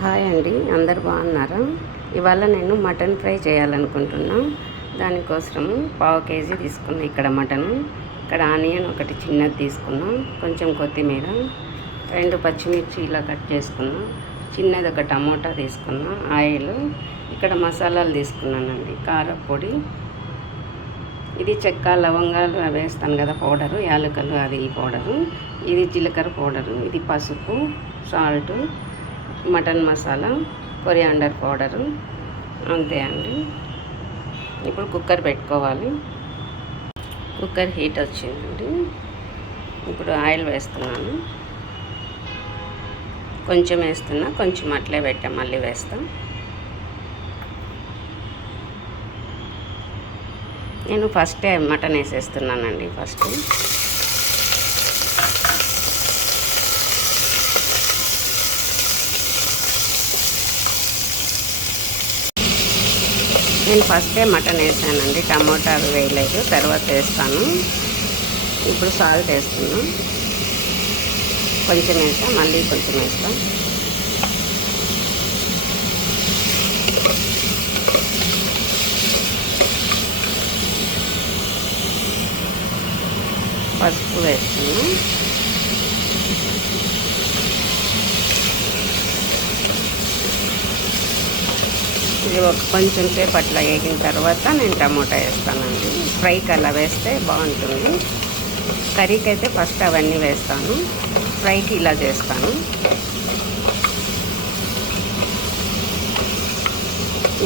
Hi అండి, అందరు బాగున్నారా? ఇవాళ నేను మటన్ ఫ్రై చేయాలనుకుంటున్నా. దానికోసం పావు కేజీ తీసుకున్నా ఇక్కడ మటను. ఇక్కడ ఆనియన్ ఒకటి చిన్నది తీసుకున్నా, కొంచెం కొత్తిమీర, 2 పచ్చిమిర్చి ఇలా కట్ చేసుకున్నా, చిన్నది ఒక టమోటా తీసుకున్నా, ఆయిల్, ఇక్కడ మసాలాలు తీసుకున్నానండి. కారపొడి, ఇది చెక్క లవంగాలు అవి వేస్తాను కదా పౌడరు, యాలకులు అది ఈ పౌడరు, ఇది జీలకర్ర పౌడరు, ఇది పసుపు, salt, mutton masala, coriander powder, అంతే అండి. ఇప్పుడు కుక్కర్ పెట్టుకోవాలి. కుక్కర్ హీట్ వచ్చిందండి. ఇప్పుడు ఆయిల్ వేస్తున్నాను. కొంచెం వేస్తున్నా, కొంచెం అట్లే పెట్టా, మళ్ళీ వేస్తా. నేను ఫస్టే మటన్ వేసేస్తున్నానండి. ఫస్ట్ మటన్ వేసానండి, టమోటా అవి వేయలేదు, తర్వాత వేస్తాను. ఇప్పుడు సాల్ట్ వేస్తున్నా, కొంచెం వేస్తా, మళ్ళీ కొంచెం వేస్తా. పసుపు వేస్తున్నా, ఇది కొంచెం సేపు అట్లా వేగిన తర్వాత నేను టమోటా వేస్తానండి. ఫ్రైకి అలా వేస్తే బాగుంటుంది. కర్రీకి అయితే ఫస్ట్ అవన్నీ వేస్తాను, ఫ్రైకి ఇలా చేస్తాను.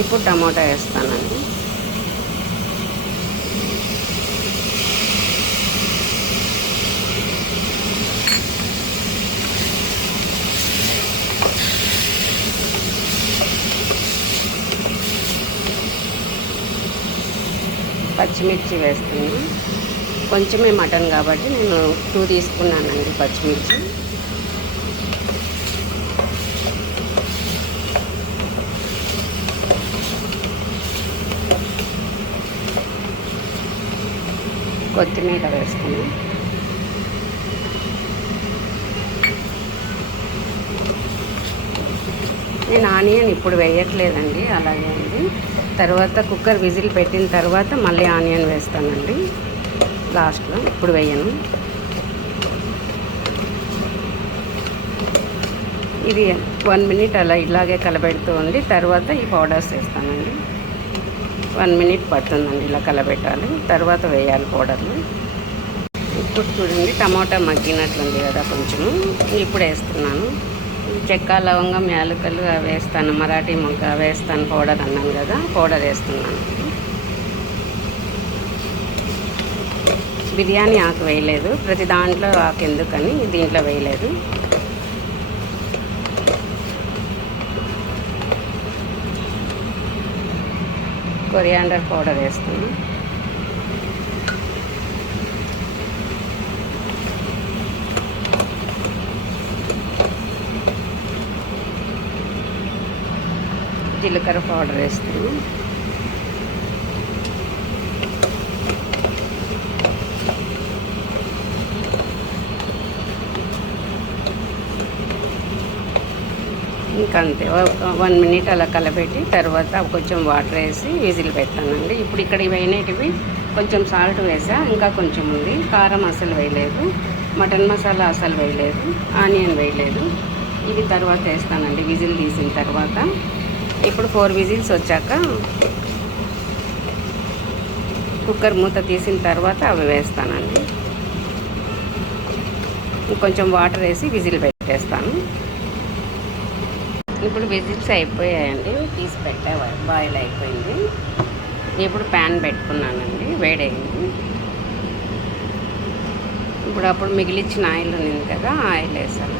ఇప్పుడు టమోటా వేస్తానండి. పచ్చిమిర్చి వేస్తున్నా, కొంచెమే మటన్ కాబట్టి నేను 2 తీసుకున్నానండి పచ్చిమిర్చి. కొత్తిమీర వేస్తున్నా. నేను ఆనియన్ ఇప్పుడు వేయట్లేదండి, అలాగే ఉంది. తర్వాత కుక్కర్ విజిల్ పెట్టిన తర్వాత మళ్ళీ ఆనియన్ వేస్తానండి లాస్ట్లో, ఇప్పుడు వేయను. ఇది 1 మినిట్ అలా ఇలాగే కలబెడుతూ ఉంది. తర్వాత ఈ పౌడర్స్ వేస్తానండి. 1 మినిట్ పడుతుందండి ఇలా కలబెట్టాలి, తర్వాత వేయాలి పౌడర్లు. ఇప్పుడు చూడండి టమాటా మగ్గినట్లుంది కదా కొంచెము, ఇప్పుడు వేస్తున్నాను. చెక్క లవంగం యాలకులు అవి వేస్తాను, మరాఠీ మొగ్గ వేస్తాను, పౌడర్ అన్నాను కదా, పౌడర్ వేస్తున్నాను. బిర్యానీ ఆకు వేయలేదు, ప్రతి దాంట్లో ఆకు ఎందుకని దీంట్లో వేయలేదు. కొరియాండర్ పౌడర్ వేస్తాను. జీలకర్ర పౌడర్ వేస్తాను. ఇంకంతే, 1 మినిట్ అలా కలబెట్టి తర్వాత కొంచెం వాటర్ వేసి విజిల్ పెట్టానండి. ఇప్పుడు ఇక్కడ ఇవైనటివి కొంచెం సాల్ట్ వేసా, ఇంకా కొంచెం ఉంది. కారం అసలు వేయలేదు, మటన్ మసాలా అసలు వేయలేదు, ఆనియన్ వేయలేదు. ఇది తర్వాత వేస్తానండి విజిల్ తీసిన తర్వాత. ఇప్పుడు 4 విజిల్స్ వచ్చాక కుక్కర్ మూత తీసిన తర్వాత అవి వేస్తానండి. కొంచెం వాటర్ వేసి విజిల్ పెట్టేస్తాను. ఇప్పుడు విజిల్స్ అయిపోయాయండి, తీసి పెట్టా, బాయిల్ అయిపోయింది. ఇప్పుడు ప్యాన్ పెట్టుకున్నానండి, వేడైంది. ఇప్పుడు అప్పుడు మిగిలిచ్చిన ఆయిల్ ఉంది కదా, ఆయిల్ వేసాను.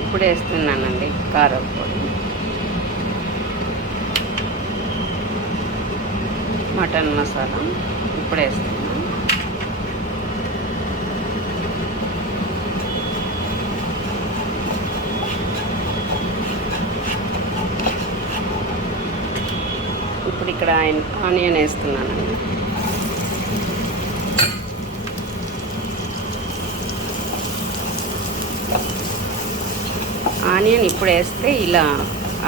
ఇప్పుడు వేస్తున్నానండి కారం పొడి, మటన్ మసాలా ఇప్పుడు వేస్తున్నాను. ఇప్పుడు ఇక్కడ ఇక్కడ ఆనియన్ వేస్తున్నానండి. ఆనియన్ ఇప్పుడు వేస్తే ఇలా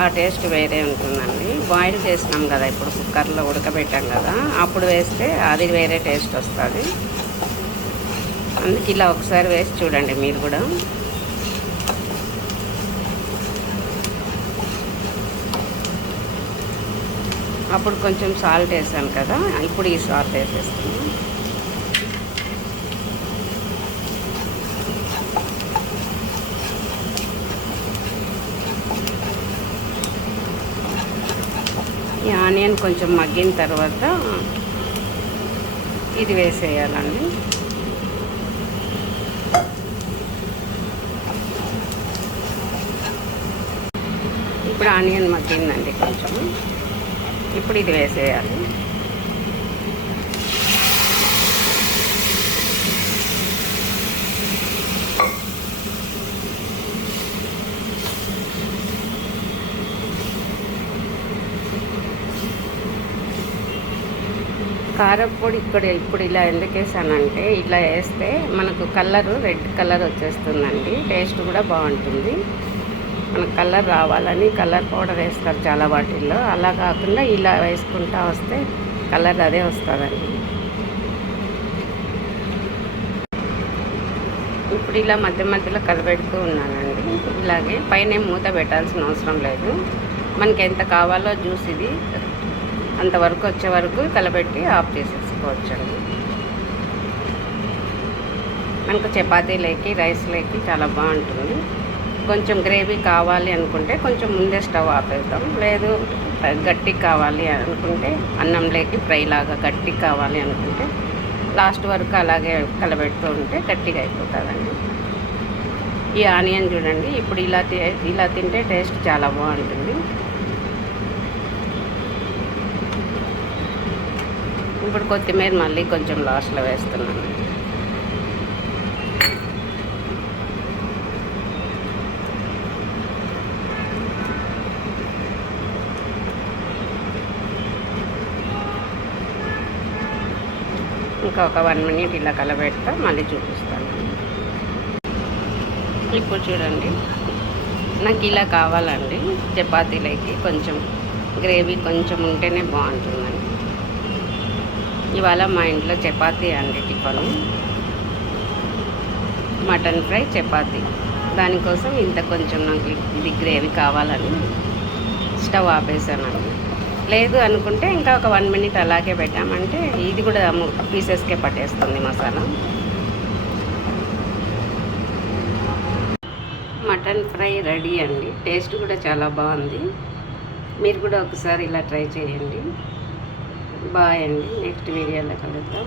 ఆ టేస్ట్ వేరే ఉంటుందండి. బాయిల్ చేసినాం కదా, ఇప్పుడు కుక్కర్లో ఉడకబెట్టాం కదా, అప్పుడు వేస్తే అది వేరే టేస్ట్ వస్తుంది. అందుకే ఇలా ఒకసారి వేసి చూడండి మీరు కూడా. అప్పుడు కొంచెం సాల్ట్ వేసాను కదా, ఇప్పుడు ఈ సాల్ట్ వేసేస్తున్నాను. ఈ ఆనియన్ కొంచెం మగ్గిన తర్వాత ఇది వేసేయాలండి. ఇప్పుడు ఆనియన్ మగ్గిందండి కొంచెం. ఇప్పుడు ఇది వేసేయాలి. కారపొడి ఇప్పుడు ఇలా ఎందుకు వేసానంటే, ఇలా వేస్తే మనకు కలరు రెడ్ కలర్ వచ్చేస్తుందండి. టేస్ట్ కూడా బాగుంటుంది. మనకు కలర్ రావాలని కలర్ పౌడర్ వేస్తారు చాలా వాటిల్లో. అలా కాకుండా ఇలా వేసుకుంటా వస్తే కలర్ అదే వస్తుందండి. ఇప్పుడు ఇలా మధ్య మధ్యలో కలబెడుతూ ఉన్నానండి. ఇలాగే పైన మూత పెట్టాల్సిన అవసరం లేదు. మనకి ఎంత కావాలో జ్యూస్ ఇది అంతవరకు వచ్చే వరకు కలబెట్టి ఆఫ్ చేసేసుకోవచ్చండి. మనకు చపాతీలోకి రైస్లోకి చాలా బాగుంటుంది. కొంచెం గ్రేవీ కావాలి అనుకుంటే కొంచెం ముందే స్టవ్ ఆపేద్దాం. లేదు గట్టి కావాలి అనుకుంటే అన్నంలోకి ఫ్రై లాగా గట్టి కావాలి అనుకుంటే లాస్ట్ వరకు అలాగే కలబెడుతూ ఉంటే గట్టిగా అయిపోతుందండి. ఈ ఆనియన్ చూడండి, ఇప్పుడు ఇలా తింటే టేస్ట్ చాలా బాగుంటుంది. ఇప్పుడు కొత్తిమీర మళ్ళీ కొంచెం లాస్ట్లో వేస్తున్నాను. ఇంకా ఒక 1 మినిట్ ఇలా కలబెడతా, మళ్ళీ చూపిస్తాను. ఇప్పుడు చూడండి, నాకు ఇలా కావాలండి. చపాతీలోకి కొంచెం గ్రేవీ కొంచెం ఉంటేనే బాగుంటుందండి. ఇవాళ మా ఇంట్లో చపాతీ అండి టిఫను. Mutton fry chapati. దానికోసం ఇంత కొంచెం నాకు ఇది గ్రేవీ కావాలని స్టవ్ ఆపేసానండి. లేదు అనుకుంటే ఇంకా ఒక 1 మినిట్ అలాగే పెట్టామంటే ఇది కూడా పీసెస్కే పట్టేస్తుంది మసాలా. మటన్ ఫ్రై రెడీ అండి. టేస్ట్ కూడా చాలా బాగుంది. మీరు కూడా ఒకసారి ఇలా ట్రై చేయండి. బాయ్ అండి. నెక్స్ట్ వీడియోలో కలుద్దాం.